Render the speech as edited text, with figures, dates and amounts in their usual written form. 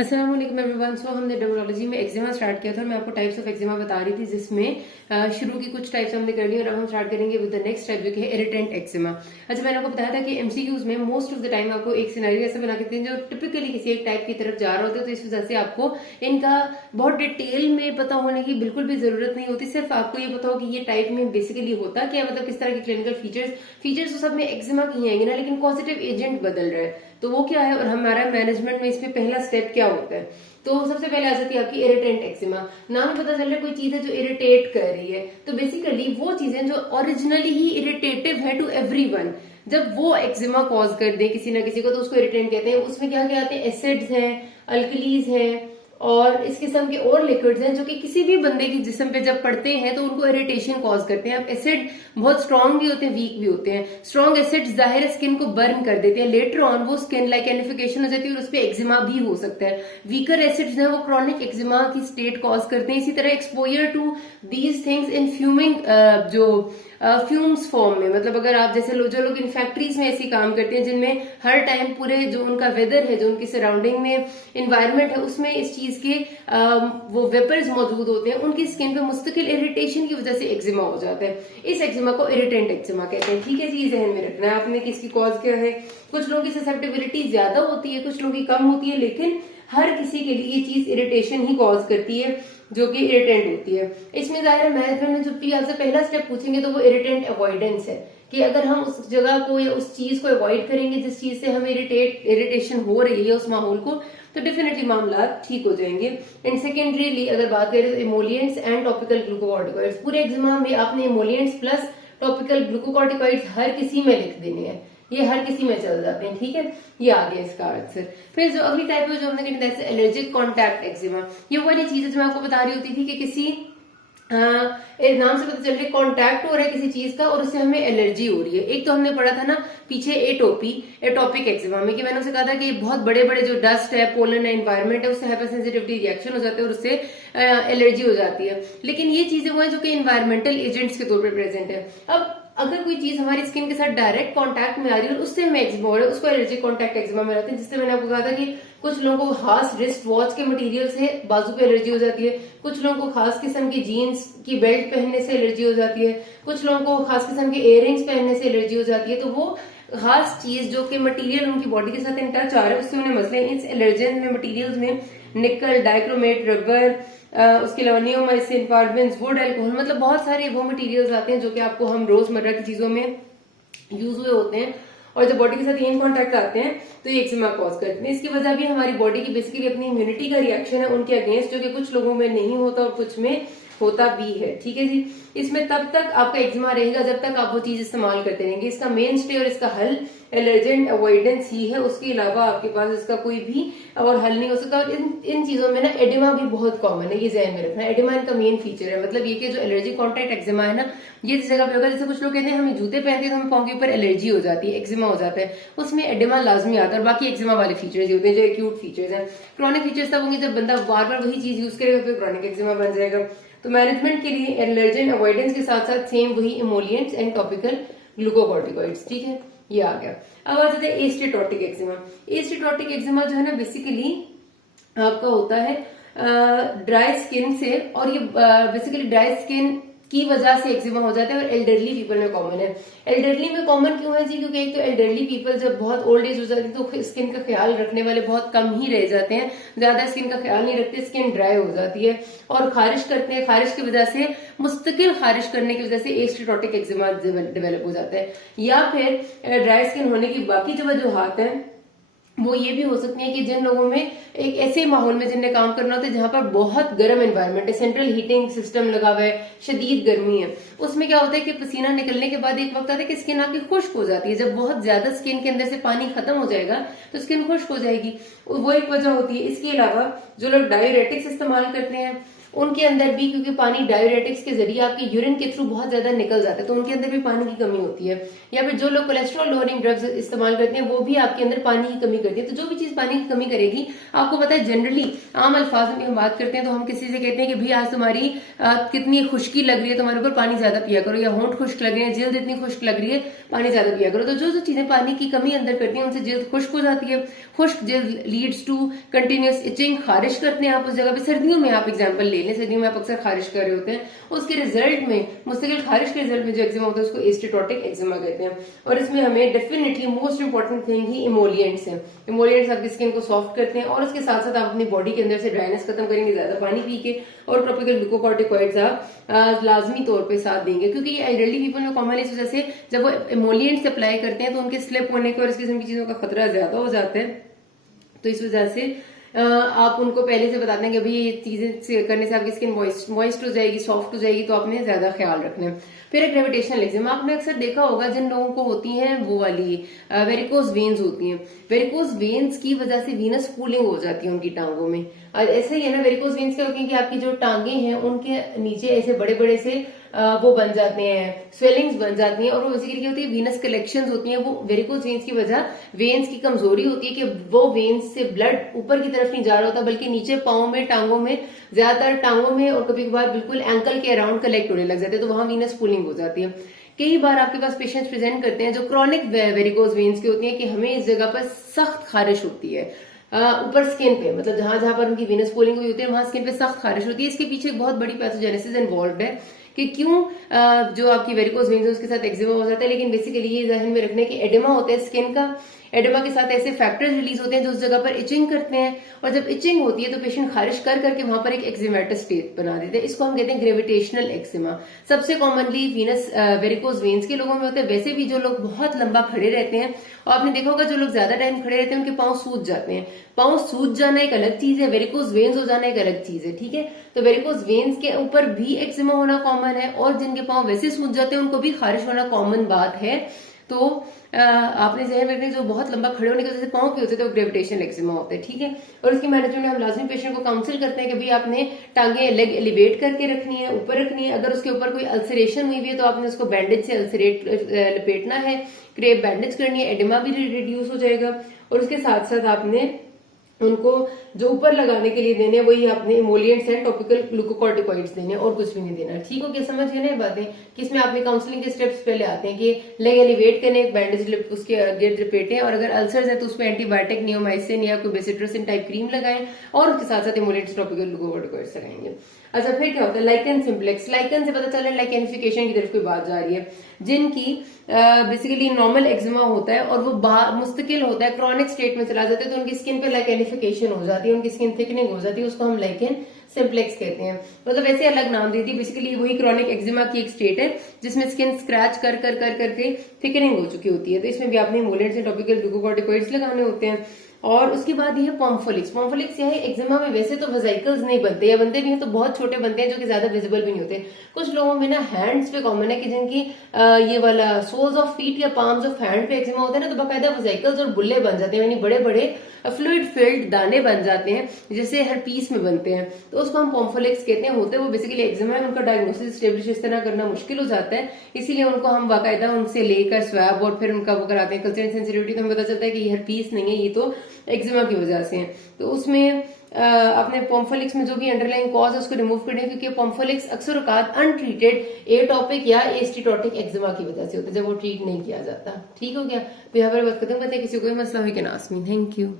अस्सलाम वालेकुम एवरीवन। सो हमने डर्मेटोलॉजी में एक्जिमा स्टार्ट किया था और मैं आपको टाइप्स ऑफ एक्जिमा बता रही थी, जिसमें शुरू की कुछ टाइप्स हमने कर ली और अब हम स्टार्ट करेंगे विद द नेक्स्ट टाइप जो कि है इरिटेंट एक्जिमा। अच्छा, मैंने आपको बताया था कि एमसीक्यूज में मोस्ट ऑफ द टाइम आपको एक सिनेरियो ऐसा बना के देते हैं जो टिपिकली किसी एक टाइप की तरफ जा रहा होता है, तो इस वजह से आपको इनका बहुत डिटेल में पता होने की बिल्कुल भी जरूरत नहीं होती। सिर्फ आपको ये पता हो कि ये टाइप में बेसिकली होता क्या, मतलब किस तरह के क्लिनिकल फीचर्स तो सब में एक्जिमा की आएंगे ना, लेकिन पॉजिटिव एजेंट बदल रहे हैं तो वो क्या है और हमारा मैनेजमेंट में इसमें पहला स्टेप क्या होता है। तो सबसे पहले आ जाती है आपकी इरिटेंट एक्जिमा। नाम पता चल रहा है कोई चीज है जो इरिटेट कर रही है, तो बेसिकली वो चीजें जो ओरिजिनली ही इरिटेटिव है टू एवरीवन, जब वो एक्जिमा कॉज कर दे किसी ना किसी को तो उसको इरिटेंट कहते हैं। उसमें क्या क्या आते हैं, एसिड्स हैं, अल्कलीज हैं और इस किस्म के और लिक्विड्स हैं जो कि किसी भी बंदे की जिस्म पे जब पड़ते हैं तो उनको इरिटेशन कॉज करते हैं। अब एसिड बहुत स्ट्रांग भी होते हैं, वीक भी होते हैं। स्ट्रांग एसिड जाहिर स्किन को बर्न कर देते हैं, लेटर ऑन वो स्किन लाइकेनिफिकेशन हो जाती है और उस पर एक्जिमा भी हो सकता है। वीकर एसिड्स हैं वो क्रॉनिक एक्जिमा की स्टेट कॉज करते हैं। इसी तरह exposure to these things in fuming जो फ्यूम्स फॉर्म में, मतलब अगर आप जैसे जो लोग इन फैक्ट्रीज में ऐसे काम करते हैं जिनमें हर टाइम पूरे जो उनका वेदर है, जो उनकी सराउंडिंग में इन्वायरमेंट है उसमें इस चीज के वो वेपर्स मौजूद होते हैं, उनकी स्किन पे मुस्तकिल इरिटेशन की वजह से एक्जिमा हो जाता है। इस एक्जिमा को इरिटेंट एक्जिमा कहते हैं। ठीक है जी, जहन में रखना है आपने कि इसकी कॉज क्या है। कुछ लोगों की ससेप्टेबिलिटी ज्यादा होती है, कुछ लोगों की कम होती है, लेकिन हर किसी के लिए ये चीज इरिटेशन ही कॉज करती है जो कि इरिटेंट होती है। इसमें जाहिर है मैनेजमेंट में जब भी आपसे पहला स्टेप पूछेंगे तो वो इरिटेंट अवॉइडेंस है कि अगर हम उस जगह को या उस चीज को अवॉइड करेंगे जिस चीज से हमें इरिटेशन हो रही है उस माहौल को, तो डेफिनेटली मामला ठीक हो जाएंगे। एंड सेकेंडरीली अगर बात करें तो इमोलिएंट्स एंड टॉपिकल ग्लूकोकॉर्टिकॉइड्स, पूरे एग्जाम में आपने इमोलिएंट्स प्लस टॉपिकल ग्लूकोकॉर्टिकॉइड्स हर किसी में लिख देने हैं, ये हर किसी में चल जाते हैं। ठीक है, ये आ गया इसका आंसर। फिर जो अगली टाइप है जो हमने कही एलर्जिक कॉन्टैक्ट एक्जिमा, ये वाली चीज है जो मैं आपको बता रही होती थी कि किसी नाम से पता चल रहा है कॉन्टैक्ट हो रहा है किसी चीज का और उससे हमें एलर्जी हो रही है। एक तो हमने पढ़ा था ना पीछे एटोपिक एक्जिमा में कि मैंने उसे कहा था कि बहुत बड़े बड़े जो डस्ट है, पोलन है, एनवायरमेंट है, उससे हाइपरसेंसिटिविटी रिएक्शन हो जाता है और उससे एलर्जी हो जाती है। लेकिन ये चीजें वो है जो कि इन्वायरमेंटल एजेंट्स के तौर पर प्रेजेंट है। अब अगर कोई चीज हमारी स्किन के साथ डायरेक्ट कांटेक्ट में आ रही है और उससे हमें एक्जिमा हो रहा है, उसको एलर्जिक कांटेक्ट एक्जिमा में रहते हैं। जिससे मैंने आपको कहा था कि कुछ लोगों को खास रिस्ट वॉच के मटेरियल से बाजू पे एलर्जी हो जाती है, कुछ लोगों को खास किस्म की जीन्स की बेल्ट पहनने से एलर्जी हो जाती है, कुछ लोगों को खास किस्म के इयररिंग्स पहनने से एलर्जी हो जाती है। तो वो खास चीज जो कि मटेरियल उनकी बॉडी के साथ इन टच आ रहा है उससे उन्हें मसले। इस एलर्जन में मटेरियल्स में निकल, डाइक्रोमेट, रबर, उसके अलावा नियोमाइसिन, पार्बेंस, वुड, अल्कोहल, मतलब बहुत सारे वो मटेरियल्स आते हैं जो कि आपको हम रोजमर्रा की चीजों में यूज हुए होते हैं और जब बॉडी के साथ इन कांटेक्ट आते हैं तो ये एक्जिमा कॉज करते हैं। इसकी वजह भी हमारी बॉडी की बेसिकली अपनी इम्यूनिटी का रिएक्शन है उनके अगेंस्ट, जो कि कुछ लोगों में नहीं होता और कुछ में होता भी है। ठीक है जी, इसमें तब तक आपका एक्जिमा रहेगा जब तक आप वो चीज इस्तेमाल करते रहेंगे। इसका मेन स्टे और इसका हल एलर्जेंट अवॉइडेंस ही है, उसके अलावा आपके पास इसका कोई भी और हल नहीं हो सकता। और इन चीजों में ना एडिमा भी बहुत कॉमन है, ये ध्यान में रखना। एडिमा इनका मेन फीचर है, मतलब ये कि जो एलर्जी कॉन्टैक्ट एक्जिमा है ना, ये जिस जगह पे होगा, जैसे कुछ लोग कहते हैं हमें जूते पहनते हैं तो हमें पाँव के ऊपर एलर्जी हो जाती है, एक्जिमा हो जाता है, उसमें एडिमा लाजमी आता है। और बाकी एक्जिमा वाले फीचर्स ही होते हैं जो एक्यूट फीचर्स हैं। क्रॉनिक फीचर्स तब होंगे जब बंदा बार बार वही चीज यूज करेगा तो क्रॉनिक एक्जिमा बन जाएगा। तो मैनेजमेंट के लिए एलर्जन अवॉइडेंस के साथ साथ सेम वही इमोलिएंट्स एंड टॉपिकल ग्लूकोकॉर्टिकॉइड्स। ठीक है, ये आ गया। अब आ जाते हैं एस्टेटोटिक एक्जिमा। एस्टेटोटिक एक्जिमा जो है ना बेसिकली आपका होता है ड्राई स्किन से, और ये बेसिकली ड्राई स्किन की वजह से एक्जिमा हो जाता है और एल्डरली पीपल में कॉमन है। एल्डरली में कॉमन क्यों है जी? क्योंकि एक तो एल्डरली पीपल जब बहुत ओल्ड एज हो जाती है तो स्किन का ख्याल रखने वाले बहुत कम ही रह जाते हैं, ज्यादा स्किन का ख्याल नहीं रखते, स्किन ड्राई हो जाती है और खारिश करते हैं। खारिश की वजह से, मुस्तकिल खारिश करने की वजह से एस्टेटोटिक एक्जिमा डेवलप हो जाता है। या फिर ड्राई स्किन होने की बाकी जो वजूहात है वो ये भी हो सकती है कि जिन लोगों में एक ऐसे माहौल में जिनने काम करना होता है जहां पर बहुत गर्म एनवायरनमेंट है, सेंट्रल हीटिंग सिस्टम लगा हुआ है, शदीद गर्मी है, उसमें क्या होता है कि पसीना निकलने के बाद एक वक्त आता है कि स्किन आपकी खुश्क हो जाती है। जब बहुत ज्यादा स्किन के अंदर से पानी खत्म हो जाएगा तो स्किन खुश्क हो जाएगी, वो एक वजह होती है। इसके अलावा जो लोग डायूरेटिक्स इस्तेमाल करते हैं उनके अंदर भी, क्योंकि पानी डायूरेटिक्स के जरिए आपके यूरिन के थ्रू बहुत ज्यादा निकल जाता है, तो उनके अंदर भी पानी की कमी होती है। या फिर जो लोग कोलेस्ट्रॉल लोअरिंग ड्रग्स इस्तेमाल करते हैं वो भी आपके अंदर पानी की कमी करती है। तो जो भी चीज पानी की कमी करेगी, आपको पता है जनरली आम अल्फाज में हम बात करते हैं तो हम किसी से कहते हैं कि भाई आज तुम्हारी कितनी खुश्की लग रही है, तुम्हारे ऊपर पानी ज्यादा पिया करो, या होंठ खुश्क लग रहे हैं, जल्द इतनी खुश्क लग रही है, पानी ज्यादा पिया करो। तो जो जो चीजें पानी की कमी अंदर करती हैं उनसे जल्द खुश्क हो जाती है। खुश्क जल्द लीड्स टू कंटिन्यूस इचिंग, खारिश करते हैं आप उस जगह पे। सर्दियों में आप एग्जाम्पल ले लें, सर्दियों में आप अक्सर खारिश कर रहे होते हैं, उसके रिजल्ट में मुस्तकिल खारिश के रिजल्ट में जो एक्जिमा होता है उसको एस्टेटोटिक एक्जिमा कहते हैं। और इसमें हमें डेफिनेटली मोस्ट इंपॉर्टेंट थिंग ही इमोलिएंट्स हैं। इमोलिएंट्स आपकी स्किन को सॉफ्ट करते हैं और उसके साथ साथ आप अपनी बॉडी के अंदर से ड्राइनेस खत्म करेंगे ज्यादा पानी पी के। और ट्रॉपिकल ग्लूकोकॉर्टिकॉइड्स आप लाजमी तौर पे साथ देंगे, क्योंकि ये एल्डरली पीपल में कॉमन इस वजह से जब वो इमोलिएंट्स अप्लाई करते हैं तो उनके स्लिप होने के और इस किस्म की चीजों का खतरा ज्यादा हो जाता है। तो इस वजह से आप उनको पहले से बताते हैं कि भाई ये चीजें करने से आपकी स्किन मॉइस्ट हो जाएगी, सॉफ्ट हो जाएगी, तो आपने ज्यादा ख्याल रखना है। फिर एक ग्रेविटेशनल एक्जिमा आपने अक्सर देखा होगा, जिन लोगों को होती है वो वाली वेरिकोज वेन्स होती हैं। वेरिकोज वेन्स की वजह से वीनस कूलिंग हो जाती है उनकी टांगों में। और ऐसे ही है ना, वेरिकोज वेन्स क्या होती है कि आपकी जो टांगे हैं उनके नीचे ऐसे बड़े बड़े से वो बन जाते हैं, स्वेलिंग्स बन जाती हैं, और वो बेसिकली क्या होती है, वीनस कलेक्शंस होती हैं। वो वेरिकोज वेन्स की वजह वेन्स की कमजोरी होती है कि वो वेन्स से ब्लड ऊपर की तरफ नहीं जा रहा होता, बल्कि नीचे पाँव में, टांगों में, ज्यादातर टांगों में और कभी कभार बिल्कुल एंकल के अराउंड कलेक्ट होने लग जाते हैं, तो वहां वीनस कूलिंग हो जाती है। कई बार आपके पास पेशेंट्स प्रेजेंट करते हैं जो क्रॉनिक वेरिकोज वेन्स की होती हैं कि हमें इस जगह पर सख्त खारिश होती है, ऊपर स्किन पे, मतलब जहां जहां पर उनकी वीनस कूलिंग हुई होती है वहां स्किन पे सख्त खारिश होती है। इसके पीछे एक बहुत बड़ी पैथोजेनेसिस इन्वॉल्व है कि क्यों जो आपकी वेरिकोज वेन्स है उसके साथ एक्जिमा हो जाता है। लेकिन बेसिकली ये ध्यान में रखने की एडिमा होता है स्किन का, एडिमा के साथ ऐसे फैक्टर्स रिलीज होते हैं जो उस जगह पर इचिंग करते हैं, और जब इचिंग होती है तो पेशेंट खारिश कर करके वहां पर एक एक्जिमेटस स्टेट बना देते हैं। इसको हम कहते हैं ग्रेविटेशनल एक्जिमा। सबसे कॉमनली वीनस वेरिकोज वेन्स के लोगों में होता है। वैसे भी जो लोग बहुत लंबा खड़े रहते हैं, और आपने देखा होगा जो लोग ज्यादा टाइम खड़े रहते हैं उनके पांव सूज जाते हैं। पांव सूज जाना एक अलग चीज है, वेरिकोज वेन्स हो जाना एक अलग चीज है, ठीक है। तो वेरिकोज वेन्स के ऊपर भी एक्जिमा होना कॉमन है, और जिनके पांव वैसे सूज जाते हैं उनको भी खारिश होना कॉमन बात है। तो आपने जहन में रखना, जो बहुत लंबा खड़े होने की वजह से पांव के होते हैं तो ग्रेविटेशनल एक्जिमा होता है, ठीक है। और इसके मैनेजमेंट में हम लाजमी पेशेंट को काउंसिल करते हैं कि भाई आपने टांगे लेग एलिवेट करके रखनी है, ऊपर रखनी है। अगर उसके ऊपर कोई अल्सरेशन हुई हुई है तो आपने उसको बैंडेज से अल्सरेट लपेटना है, क्रेप बैंडेज करनी है, एडिमा भी रिड्यूस हो जाएगा। और उसके साथ साथ आपने उनको जो ऊपर लगाने के लिए देने वही आपने इमोलिएंट्स एंड टॉपिकल ग्लूकोकॉर्टिकॉइड्स देने, और कुछ भी नहीं देना, ठीक हो गया। समझ गए ना बातें कि इसमें आपने काउंसलिंग के स्टेप्स पहले आते हैं कि लेग एलिवेट करने, बैंडेज उसके गिर्द लपेटें, और अगर अल्सर्स है तो उसमें एंटीबायोटिक, नियोमाइसिन या कोई बेसिट्रोसिन टाइप क्रीम लगाएं, और उसके साथ साथ इमोलिएंट्स टॉपिकल ग्लूकोकॉर्टिकॉइड्स लगाएंगे। अच्छा, फिर क्या होता है लाइकन सिंप्लेक्स। लाइकन से पता चल रहा है लाइकेनिफिकेशन की तरफ कोई बात जा रही है, जिनकी बेसिकली नॉर्मल एक्जिमा होता है और वो मुस्तकिल होता है, क्रॉनिक स्टेट में चला जाता है, तो उनकी स्किन पे लाइकेनिफिकेशन हो जाती है, उनकी स्किन थिकनिंग हो जाती है, उसको हम लाइकेन सिंप्लेक्स कहते हैं। मतलब वैसे अलग नाम दी थी, बेसिकली वही क्रॉनिक एक्जिमा की एक स्टेट है जिसमें स्किन स्क्रैच कर कर कर करके थिकनिंग हो चुकी होती है। तो इसमें भी आपने इमोलिएंट्स एंड टॉपिकल ग्लूकोकॉर्टिकॉइड्स लगाने होते हैं। और उसके बाद ये है पॉम्फोलिक्स। पॉम्फोलिक्स यह है, एक्जिमा में वैसे तो वेसिकल्स नहीं बनते, या बनते भी हैं तो बहुत छोटे बनते हैं जो कि ज्यादा विजिबल भी नहीं होते। कुछ लोगों में ना हैंड्स पे कॉमन है कि जिनकी ये वाला सोल्स ऑफ फीट या पाम्स ऑफ हैंड पे एक्जिमा होता है ना, तो बाकायदा वेसिकल्स और बुल्ले बन जाते हैं, यानी बड़े बड़े फ्लूइड फिल्ड दाने बन जाते हैं जैसे हर पीस में बनते हैं, तो उसको हम पॉम्फोलिक्स कहते हैं। होते हैं वो बेसिकली एक्जिमा है, उनका डायग्नोसिस स्टेब्लिश इस तरह करना मुश्किल हो जाता है, इसीलिए उनको हम बाकायदा उनसे लेकर स्वैब और फिर उनका वो कराते हैं कल्चर सेंसिटिविटी, तो हमें पता चलता है कि ये हर पीस नहीं है, ये तो एक्जिमा की वजह से है। तो उसमें अपने पॉम्फोलिक्स में जो भी अंडरलाइन कॉज है उसको रिमूव करने, क्योंकि पॉम्फोलिक्स अक्सर औकात अनट्रीटेड एटोपिक या एस्टिटोटिक एक्जिमा की वजह से होता है जब वो ट्रीट नहीं किया जाता। ठीक हो गया, तो यहाँ पर बात खत्म करते हैं। किसी कोई मसला हो can ask me. Thank you.